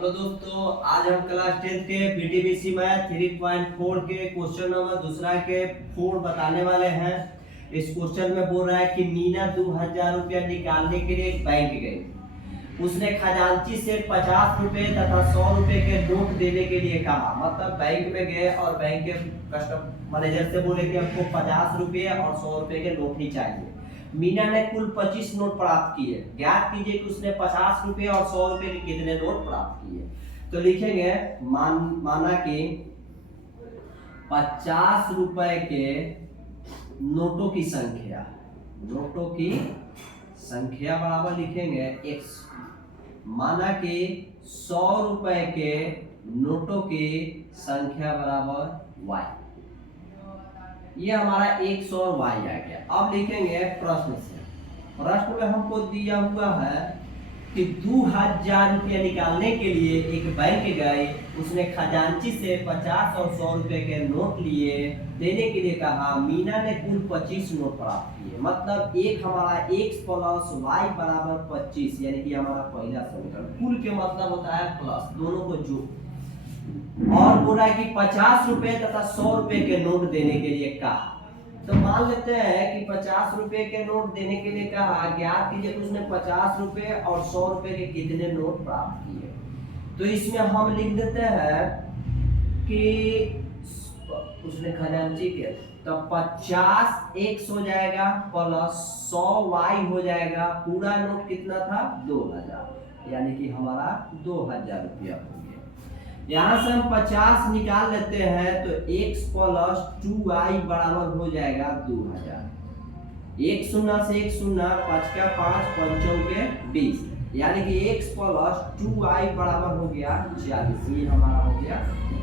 Hello दोस्तों, आज हम क्लास 10 के बीटीबीसी मैथ 3.4 के क्वेश्चन नंबर दूसरा के 4 बताने वाले हैं। इस क्वेश्चन में बोल रहा है कि मीना 2000 रुपया निकालने के लिए एक बैंक गई। उसने खजांची से 50 रुपए तथा 100 रुपए के नोट देने के लिए कहा। मतलब बैंक में गए और बैंक के कस्टमर मैनेजर से बोले कि हमको 50 रुपए और 100 रुपए के नोट ही चाहिए। मीना ने कुल 25 नोट प्राप्त किए। ज्ञात कीजिए कि उसने 50 रुपए और 100 रुपए के कितने नोट प्राप्त किए। तो लिखेंगे माना कि 50 रुपए के नोटों की संख्या बराबर लिखेंगे x। माना कि 100 रुपए के नोटों की संख्या बराबर y। ये हमारा x और y आ गया। अब लिखेंगे प्रश्न में हमको दिया हुआ है कि 2000 रुपया निकालने के लिए एक बैंक गए। उसने खजांची से 50 और 100 रुपए के नोट लिए, देने के लिए कहा। मीना ने कुल 25 नोट प्राप्त किए। मतलब एक हमारा x प्लस y बराबर 25, यानी कि हमारा पहला समीकरण। कुल के मतलब होता है प्लस, दोनों को जो। और बोला कि 50 रुपए तथा 100 रुपए के नोट देने के लिए कहा। तो मान लेते हैं कि 50 रुपए के नोट देने के लिए कहा। ज्ञात कीजिए कि उसने 50 रुपए और 100 रुपए के कितने नोट प्राप्त किए। तो इसमें हम लिख देते हैं कि उसने खजांची के, तो 50 x हो जाएगा प्लस 100 y हो जाएगा। पूरा नोट कितना था? 2000, यानी कि हमारा 2000 रुपया हो गया। यहाँ से हम 50 निकाल लेते हैं तो x प्लस 2y बराबर हो जाएगा 2000। एक शून्य से एक शून्य, 5 का 5, 5 के 20, यानी कि x प्लस 2y बराबर हो गया 40। ये हमारा हो गया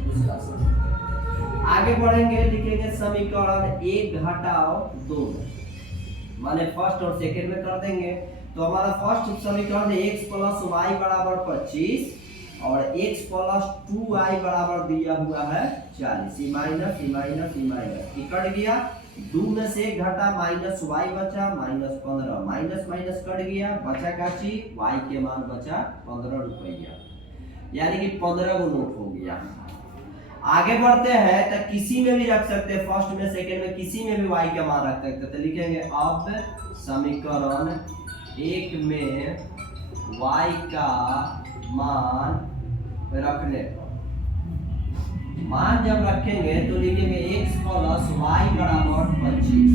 दूसरा समीकरण। आगे बढ़ेंगे, लिखेंगे समीकरण 1 घटाओ 2, माने फर्स्ट और सेकंड में कर देंगे। तो हमारा फर्स्ट समीकरण x प्लस y बराबर 25 और x प्लस 2y बराबर दिया हुआ है 40। माइनस कट गया, 2 में से घटा माइनस y बचा माइनस 15, माइनस कट गया, बचा काची y के मान बचा 15 रुपया, यानी कि 15 को नोट हो गया। आगे बढ़ते हैं तो किसी में भी रख सकते हैं, फर्स्ट में सेकंड में किसी में भी y का मान रख सकते हैं। तो लिखेंगे अब समीकरण 1 में y का मान रखने पर, मान जब रखेंगे तो लिखेंगे x प्लस y बराबर 25।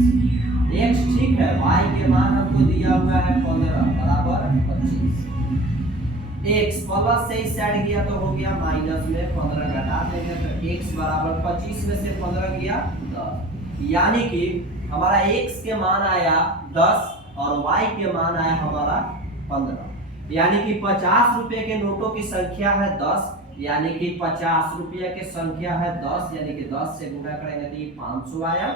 x ठीक है, y के मान हमको दिया हुआ है 15 बराबर 25। x प्लस से इस साइड गया तो हो गया माइनस में, 15 घटा देंगे तो x बराबर 25 में से 15 गया 10, यानी कि हमारा x के मान आया 10 और y के मान आया हमारा 15। यानी कि 50 रुपए के नोटों की संख्या है 10, यानी कि 50 रुपया की संख्या है 10, यानी कि 10 से गुणा करेंगे तो ये 500 आया।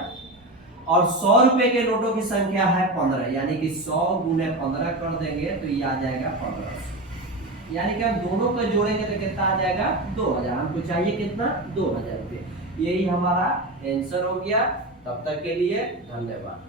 और 100 रुपए के नोटों की संख्या है 15, यानी कि 100 गुने 15 कर देंगे तो ये आ जाएगा 1500। यानी कि हम दोनों को जोड़ेंगे तो कितना आ जाएगा? 2000। हमको चाहिए कितना? 2000 रुपये। यही हमारा आंसर हो गया। तब तक के लिए धन्यवाद।